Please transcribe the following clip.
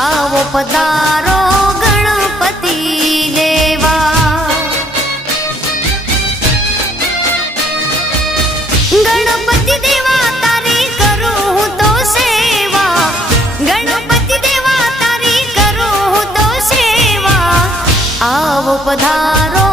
आवो पधारो गणपति देवा। गणपति देवा तारी करूं हूँ तो सेवा, गणपति देवा तारी करूं हूँ तो सेवा। आवो पधारो